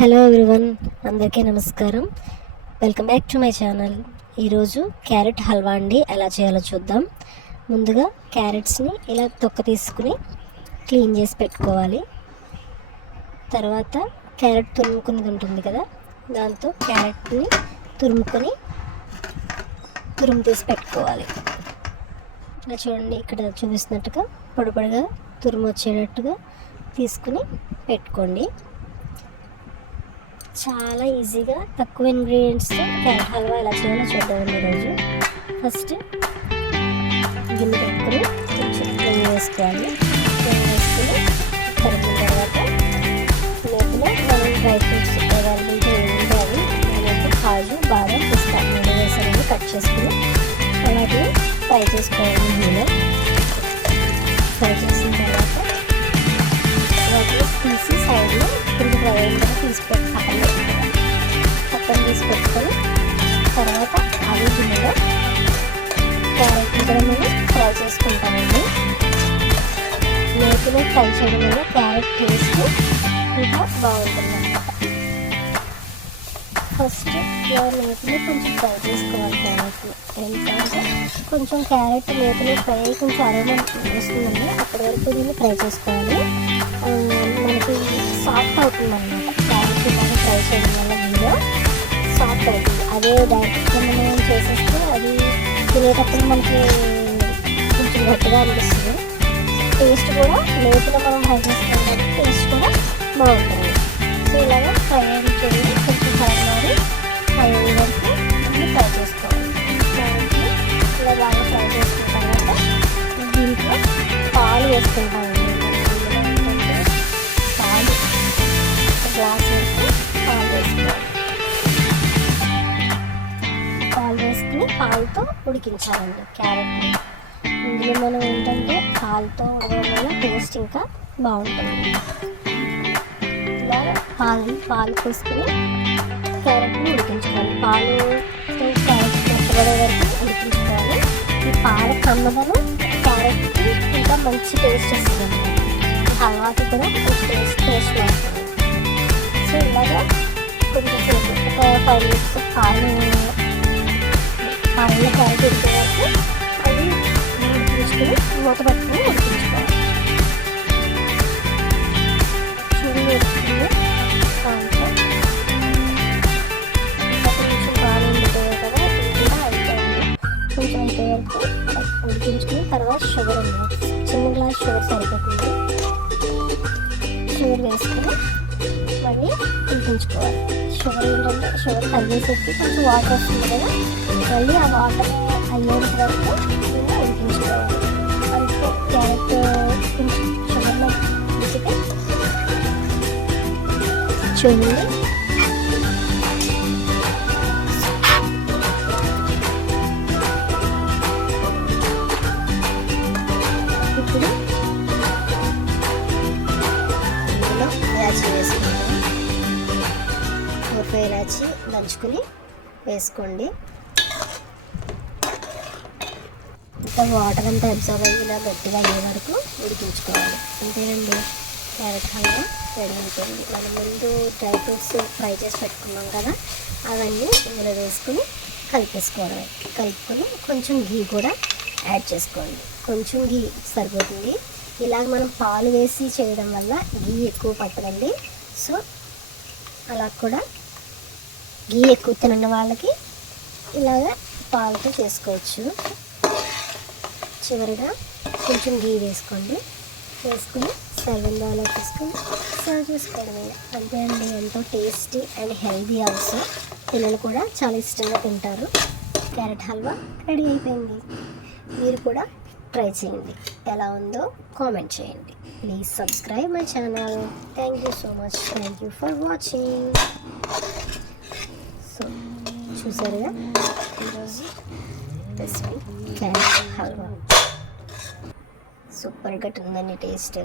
Hello everyone, అందరికీ నమస్కారం. Welcome back to my channel. ఈరోజు క్యారెట్ హల్వా అండి ఎలా చేయాలో చూద్దాం. ముందుగా క్యారెట్స్ని ఇలా తొక్క తీసుకుని క్లీన్ చేసి పెట్టుకోవాలి. తర్వాత క్యారెట్ తురుముకునేది ఉంటుంది కదా, దాంతో క్యారెట్ని తురుము తీసి పెట్టుకోవాలి. ఇలా చూడండి, ఇక్కడ చూపిస్తున్నట్టుగా పొడిపొడిగా తురుము వచ్చేటట్టుగా తీసుకుని పెట్టుకోండి. చాలా ఈజీగా తక్కువ ఇంగ్రీడియంట్స్తో క్యారెట్ హల్వా ఎలా చేయాలో చూద్దామండి. ఈరోజు ఫస్ట్ గిన్నె పెట్టుకుని కొంచెం నెయ్యి వేసుకోవాలి. నెయ్యి వేసుకుని కరిగిన తర్వాత లోపల మనం డ్రై ఫ్రూట్స్ అవైలబుల్గా ఏముంటే అవి నేనైతే కాజు, బాదం, పిస్తా మూడు వేసాను. కట్ చేసుకుని అలాగే ఫ్రై చేసుకోవాలి. నెయ్యిలో ఫ్రై చేసిన తర్వాత వాటిని తీసి సైడ్లో కింద ఫ్రై అయిన పక్కన తీసి పెట్టుకొని తర్వాత అవి గిన్నెలో క్యారెట్ని కూడా మనం ఫ్రై చేసుకుంటామండి. నేతిలో ఫ్రై చేయడం వల్ల క్యారెట్ టేస్ట్ ఇంకా బాగుంటుందన్నమాట. ఫస్ట్ నేతిలో కొంచెం ఫ్రై చేసుకోవాలి. క్యారెట్ని ఎందుకంటే కొంచెం క్యారెట్ నేతిలో ఫ్రై కొంచెం అరోమా వస్తుందండి. అప్పటి వరకు దీన్ని ఫ్రై చేసుకోవాలి. మనకి సాఫ్ట్ అవుతుంది అన్నమాట. క్యారెట్ బాగా ఫ్రై చేయడం వల్ల వీడియో సాఫ్ట్ అవుతుంది. అదే డైరెక్ట్గా మనం చేసేస్తే అది తినేటప్పుడు మనకి కొంచెం గట్టిగా అనిపిస్తుంది. టేస్ట్ కూడా నేతిలో మనం ఫ్రై చేస్తాం కాబట్టి టేస్ట్ కూడా బాగుంటుంది. సో ఇలాగా ఫ్రై చేయండి. కొంచెం కలర్ ఫ్రై అయ్యే వరకు ఫ్రై చేసుకోవాలి. క్యారెట్ని ఇలా బాగా ఫ్రై చేసుకున్న తర్వాత దీంట్లో పాలు వేసుకుంటామండి. గ్లాస్ వరకు పాలు వేసుకుని పాలతో ఉడికించాలండి క్యారెట్ని. ఇందులో మనం ఏంటంటే పాలతో ఉడకడం వల్ల టేస్ట్ ఇంకా బాగుంటుంది. ఇలా పాలు పోసుకుని క్యారెట్ని ఉడికించుకోవాలి. పాలుతో క్యారెట్ మెత్తబడే వరకు ఉడికించుకోవాలి. ఈ పాల కమ్మదనం క్యారెట్కి ఇంకా మంచి టేస్ట్ వస్తుంది. హల్వాకి కూడా టేస్ట్ వస్తుంది. సో ఇలాగా కొంచెం సేపు ఒక 5 minutes పాలలో క్యారెట్ ఉడికే వరకు అది ఉడికించుకొని మూత పట్టుకుని ఉడికించుకోవాలి. చూడండి ఉడుకుతుంది. దాంట్లో ఇంకా కొంచెం బాగా ఉడిపోయాయి కదా, ఇది కూడా అయిపోయింది. కొంచెం అయిపోయే వరకు ఉడికించుకుని తర్వాత షుగర్ ఉంది. చిన్న గ్లాస్ షుగర్ సరిపోతుంది. షుగర్ వేసుకొని మళ్ళీ ఉడికించుకోవాలి. షుగర్ ఏంటంటే షుగర్ కరిగేసేసి కొంచెం వాటర్ వస్తుంది కదా, మళ్ళీ ఆ వాటర్ అయ్యేంత వరకు ఉడికించుకోవాలి. అందుకే క్యారెట్ కొంచెం షుగర్లో ఉడికితే చూడండి ఇప్పుడు ఇలాచీ వేసుకుంటాం. 4-5 ఇలాచీ దంచుకుని వేసుకోండి. ఇంకా వాటర్ అంతా అబ్జర్వ్ అయ్యేలా గట్టిగా అయ్యే వరకు ఉడికించుకోవాలి. అంతేనండి, క్యారెట్ హల్వా రెడీ అయిపోయింది. మనం ముందు డ్రై ఫ్రూట్స్ ఫ్రై చేసి పెట్టుకున్నాం కదా, అవన్నీ ఇందులో వేసుకుని కలుపుకొని కొంచెం ఘీ కూడా యాడ్ చేసుకోండి. కొంచెం ఘీ సరిపోతుంది. ఇలాగ మనం పాలు వేసి చేయడం వల్ల ఘీ ఎక్కువ పట్టదండి. సో అలా కూడా ఘీ ఎక్కువ తిన్న వాళ్ళకి ఇలాగ పాలతో చేసుకోవచ్చు. చివరిగా కొంచెం ఘీ వేసుకోండి. వేసుకుని సర్వింగ్ బౌల్లో తీసుకుని సర్వ్ చేసుకోవడమే. అంతే అండి, ఎంతో టేస్టీ అండ్ హెల్దీ ఆల్సో. పిల్లలు కూడా చాలా ఇష్టంగా తింటారు. క్యారెట్ హల్వా రెడీ అయిపోయింది. మీరు కూడా ట్రై చేయండి. ఎలా ఉందో కామెంట్ చేయండి. Please subscribe my channel. Thank you so much. Thank you for watching. So చూసారుగా ఈరోజు రెసిపీ క్యారెట్ హల్వా. సూపర్గా ఉందండి టేస్ట్.